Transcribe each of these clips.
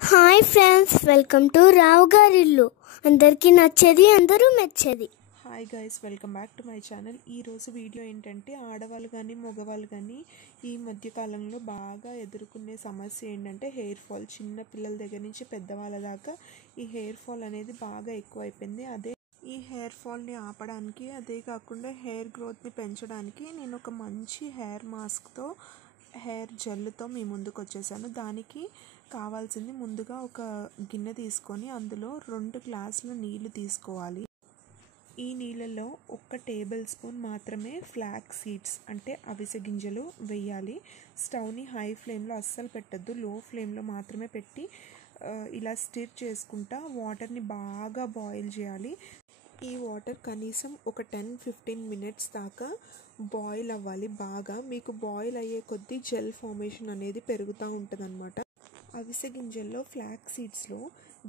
Hi friends, welcome to Rao గారిల్లు. అందరికీ నచ్చేది, అందరూ మెచ్చేది. Hi guys, welcome back to my channel. ఈరోజు వీడియో ఏంటంటే ఆడవాళ్ళు కానీ మగవాళ్ళు కానీ ఈ మధ్యకాలంలో బాగా ఎదుర్కొనే సమస్య ఏంటంటే హెయిర్ ఫాల్. చిన్న పిల్లల దగ్గర నుంచి పెద్దవాళ్ళ దాకా ఈ హెయిర్ ఫాల్ అనేది బాగా ఎక్కువైపోయింది. ఈ హెయిర్ ఫాల్ని ఆపడానికి, అదే కాకుండా హెయిర్ గ్రోత్ని పెంచడానికి నేను ఒక మంచి హెయిర్ మాస్క్తో, హెయిర్ జెల్తో మీ ముందుకు వచ్చేసాను. దానికి కావాల్సింది ముందుగా ఒక గిన్నె తీసుకొని అందులో 2 గ్లాసుల నీళ్లు తీసుకోవాలి. ఈ నీళ్ళలో 1 టేబుల్ స్పూన్ మాత్రమే ఫ్లాక్స్ సీడ్స్ అంటే అవిసె గింజలు వేయాలి. స్టవ్ని హై ఫ్లేమ్లో అస్సలు పెట్టద్దు, లో ఫ్లేమ్లో మాత్రమే పెట్టి ఇలా స్టిర్ చేసుకుంటా వాటర్ని బాగా బాయిల్ చేయాలి. ఈ వాటర్ కనీసం ఒక 10-15 మినిట్స్ దాకా బాయిల్ అవ్వాలి. బాగా మీకు బాయిల్ అయ్యే కొద్దీ జెల్ ఫార్మేషన్ అనేది పెరుగుతూ ఉంటుంది అన్నమాట. అవిసె గింజల్లో ఫ్లాక్స్ సీడ్స్లో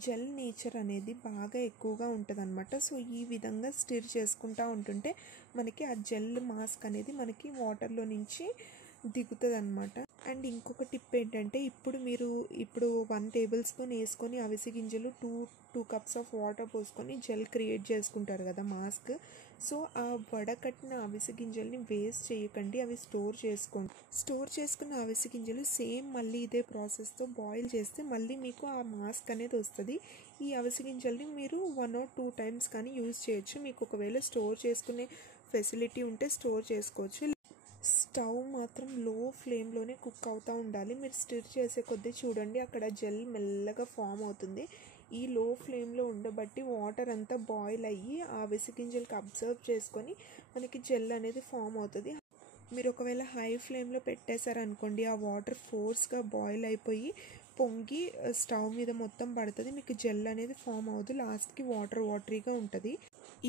జెల్ నేచర్ అనేది బాగా ఎక్కువగా ఉంటుంది అన్నమాట. సో ఈ విధంగా స్టిర్ చేసుకుంటూ ఉంటుంటే మనకి ఆ జెల్ మాస్క్ అనేది మనకి వాటర్లో నుంచి దిగుతుంది అన్నమాట. అండ్ ఇంకొక టిప్ ఏంటంటే, ఇప్పుడు 1 టేబుల్ స్పూన్ వేసుకొని అవిసె గింజలు 2 కప్స్ ఆఫ్ వాటర్ పోసుకొని జెల్ క్రియేట్ చేసుకుంటారు కదా మాస్క్. సో ఆ వడకట్టిన అవిసె గింజల్ని వేస్ట్ చేయకండి, అవి స్టోర్ చేసుకోండి. స్టోర్ చేసుకున్న అవిసె గింజలు సేమ్ మళ్ళీ ఇదే ప్రాసెస్తో బాయిల్ చేస్తే మళ్ళీ మీకు ఆ మాస్క్ అనేది వస్తుంది. ఈ అవిసె గింజల్ని మీరు 1 or 2 టైమ్స్ కానీ యూజ్ చేయొచ్చు. మీకు ఒకవేళ స్టోర్ చేసుకునే ఫెసిలిటీ ఉంటే స్టోర్ చేసుకోవచ్చు. స్టవ్ మాత్రం లో ఫ్లేమ్లోనే కుక్ అవుతూ ఉండాలి. మీరు స్టిర్ చేసే కొద్దీ చూడండి, అక్కడ జెల్ మెల్లగా ఫామ్ అవుతుంది. ఈ లో ఫ్లేమ్లో ఉండబట్టి వాటర్ అంతా బాయిల్ అయ్యి ఆ అవిసె గింజలకి అబ్జర్వ్ చేసుకొని మనకి జెల్ అనేది ఫామ్ అవుతుంది. మీరు ఒకవేళ హై ఫ్లేమ్లో పెట్టేశారనుకోండి, ఆ వాటర్ ఫోర్స్గా బాయిల్ అయిపోయి పొంగి స్టవ్ మీద మొత్తం పడుతుంది. మీకు జెల్ అనేది ఫామ్ అవుతుంది. లాస్ట్కి వాటరీగా ఉంటుంది.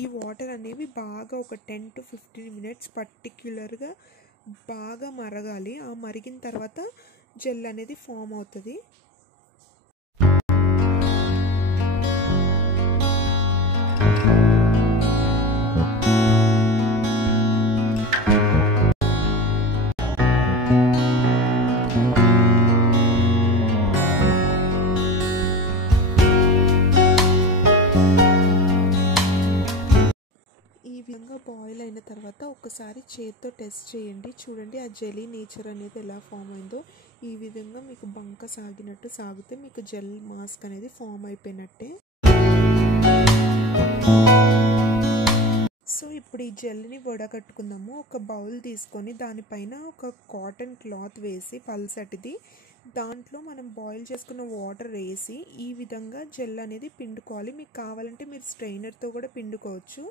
ఈ వాటర్ అనేవి బాగా ఒక 10-15 మినిట్స్ పర్టిక్యులర్గా బాగా మరగాలి. ఆ మరిగిన తర్వాత జెల్ అనేది ఫామ్ అవుతుంది. ఈ విధంగా బాయిల్ అయిన తర్వాత ఒకసారి చేత్తో టెస్ట్ చేయండి. చూడండి ఆ జెలీ నేచర్ అనేది ఎలా ఫామ్ అయిందో. ఈ విధంగా మీకు బంక సాగినట్టు సాగితే మీకు జెల్ మాస్క్ అనేది ఫామ్ అయిపోయినట్టే. సో ఇప్పుడు ఈ జెల్ని వడగట్టుకుందాము. ఒక బౌల్ తీసుకొని దానిపైన ఒక కాటన్ క్లాత్ వేసి పల్సటిది, దాంట్లో మనం బాయిల్ చేసుకున్న వాటర్ వేసి ఈ విధంగా జెల్ అనేది పిండుకోవాలి. మీకు కావాలంటే మీరు స్ట్రైనర్తో కూడా పిండుకోవచ్చు.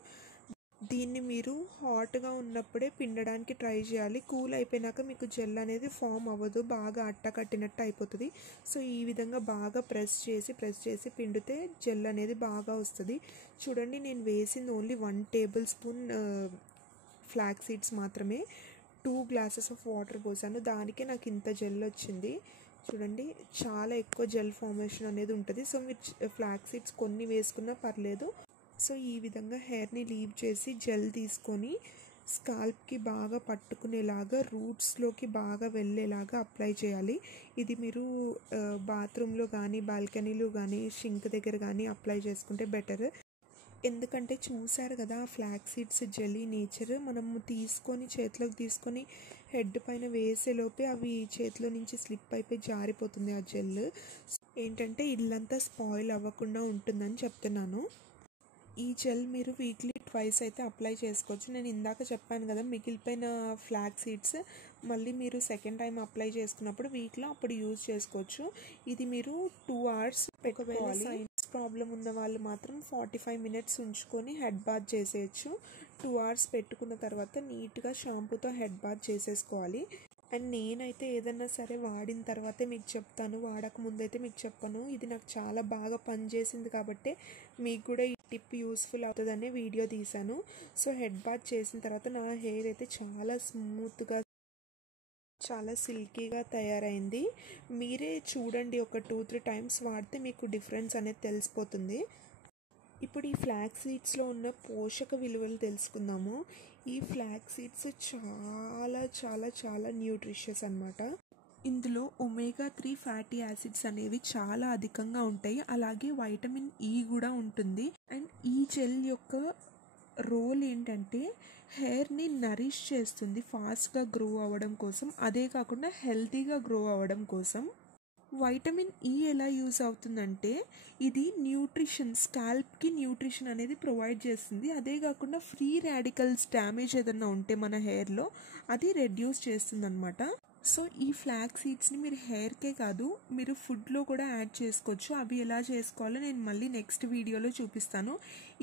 దీన్ని మీరు హాట్గా ఉన్నప్పుడే పిండడానికి ట్రై చేయాలి. కూల్ అయిపోయినాక మీకు జెల్ అనేది ఫామ్ అవ్వదు, బాగా అట్టకట్టినట్టు అయిపోతుంది. సో ఈ విధంగా బాగా ప్రెస్ చేసి పిండితే జెల్ అనేది బాగా వస్తుంది. చూడండి, నేను వేసింది only 1 table spoon flax seeds మాత్రమే. 2 గ్లాసెస్ ఆఫ్ వాటర్ పోసాను, దానికే నాకు ఇంత జెల్ వచ్చింది. చూడండి, చాలా ఎక్కువ జెల్ ఫార్మేషన్ అనేది ఉంటుంది. సో మీరు ఫ్లాక్స్ సీడ్స్ కొన్ని వేసుకున్నా పర్లేదు. సో ఈ విధంగా హెయిర్ని లీవ్ చేసి జెల్ తీసుకొని స్కాల్ప్కి బాగా పట్టుకునేలాగా, రూట్స్లోకి బాగా వెళ్ళేలాగా అప్లై చేయాలి. ఇది మీరు బాత్రూంలో కానీ, బాల్కనీలో కానీ, షింక్ దగ్గర కానీ అప్లై చేసుకుంటే బెటర్. ఎందుకంటే చూసారు కదా ఫ్లాక్స్ సీడ్స్ జెల్లీ నేచర్. మనము చేతిలోకి తీసుకొని హెడ్ పైన వేసేలోపే అవి చేతిలో నుంచి స్లిప్ అయిపోయి జారిపోతుంది ఆ జెల్. ఏంటంటే ఇల్లంతా స్పాయిల్ అవ్వకుండా ఉంటుందని చెప్తున్నాను. ఈ జెల్ మీరు వీక్లీ 2 అయితే అప్లై చేసుకోవచ్చు. నేను ఇందాక చెప్పాను కదా, మిగిలిపోయిన ఫ్లాక్స్ సీడ్స్ మళ్ళీ మీరు సెకండ్ టైం అప్లై చేసుకున్నప్పుడు వీక్లో అప్పుడు యూజ్ చేసుకోవచ్చు. ఇది మీరు 2 hours పెట్టుకోవాలి. సైన్స్ ప్రాబ్లం ఉన్న వాళ్ళు మాత్రం 45 మినిట్స్ ఉంచుకొని హెడ్ బాత్ చేసేయచ్చు. 2 hours పెట్టుకున్న తర్వాత నీట్గా షాంపూతో హెడ్ బాత్ చేసేసుకోవాలి. అండ్ నేనైతే ఏదన్నా సరే వాడిన తర్వాతే మీకు చెప్తాను, వాడక ముందైతే మీకు చెప్పను. ఇది నాకు చాలా బాగా పనిచేసింది కాబట్టి మీకు కూడా ఈ టిప్ యూస్ఫుల్ అవుతుందనే వీడియో తీశాను. సో హెడ్ బాత్ చేసిన తర్వాత నా హెయిర్ అయితే చాలా స్మూత్గా, చాలా సిల్కీగా తయారైంది. మీరే చూడండి, ఒక 2-3 టైమ్స్ వాడితే మీకు డిఫరెన్స్ అనేది తెలిసిపోతుంది. ఇప్పుడు ఈ ఫ్లాక్స్ సీడ్స్లో ఉన్న పోషక విలువలు తెలుసుకుందాము. ఈ ఫ్లాక్స్ సీడ్స్ చాలా చాలా చాలా న్యూట్రిషియస్ అన్నమాట. ఇందులో ఒమేగా 3 ఫ్యాటీ యాసిడ్స్ అనేవి చాలా అధికంగా ఉంటాయి. అలాగే వైటమిన్ ఈ కూడా ఉంటుంది. అండ్ ఈ జెల్ యొక్క రోల్ ఏంటంటే హెయిర్ని నరిష్ చేస్తుంది ఫాస్ట్గా గ్రో అవ్వడం కోసం, అదే కాకుండా హెల్తీగా గ్రో అవ్వడం కోసం. వైటమిన్ ఈ ఎలా యూజ్ అవుతుందంటే ఇది స్కాల్ప్కి న్యూట్రిషన్ అనేది ప్రొవైడ్ చేస్తుంది. అదే కాకుండా ఫ్రీ రాడికల్స్ డ్యామేజ్ ఏదన్నా ఉంటే మన హెయిర్లో అది రెడ్యూస్ చేస్తుంది అనమాట. సో ఈ ఫ్లాక్ సీడ్స్ని మీరు హెయిర్కే కాదు మీరు ఫుడ్లో కూడా యాడ్ చేసుకోవచ్చు. అవి ఎలా చేసుకోవాలో నేను మళ్ళీ నెక్స్ట్ వీడియోలో చూపిస్తాను.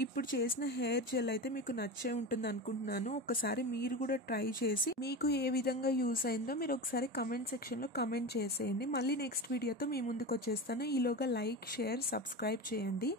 ఇప్పుడు చేసిన హెయిర్ జెల్ అయితే మీకు నచ్చే ఉంటుంది అనుకుంటున్నాను. ఒకసారి మీరు కూడా ట్రై చేసి మీకు ఏ విధంగా యూస్ అయిందో మీరు ఒకసారి కమెంట్ సెక్షన్లో కమెంట్ చేసేయండి. మళ్ళీ నెక్స్ట్ వీడియోతో మీ ముందుకు వచ్చేస్తాను. ఈలోగా లైక్, షేర్, సబ్స్క్రైబ్ చేయండి.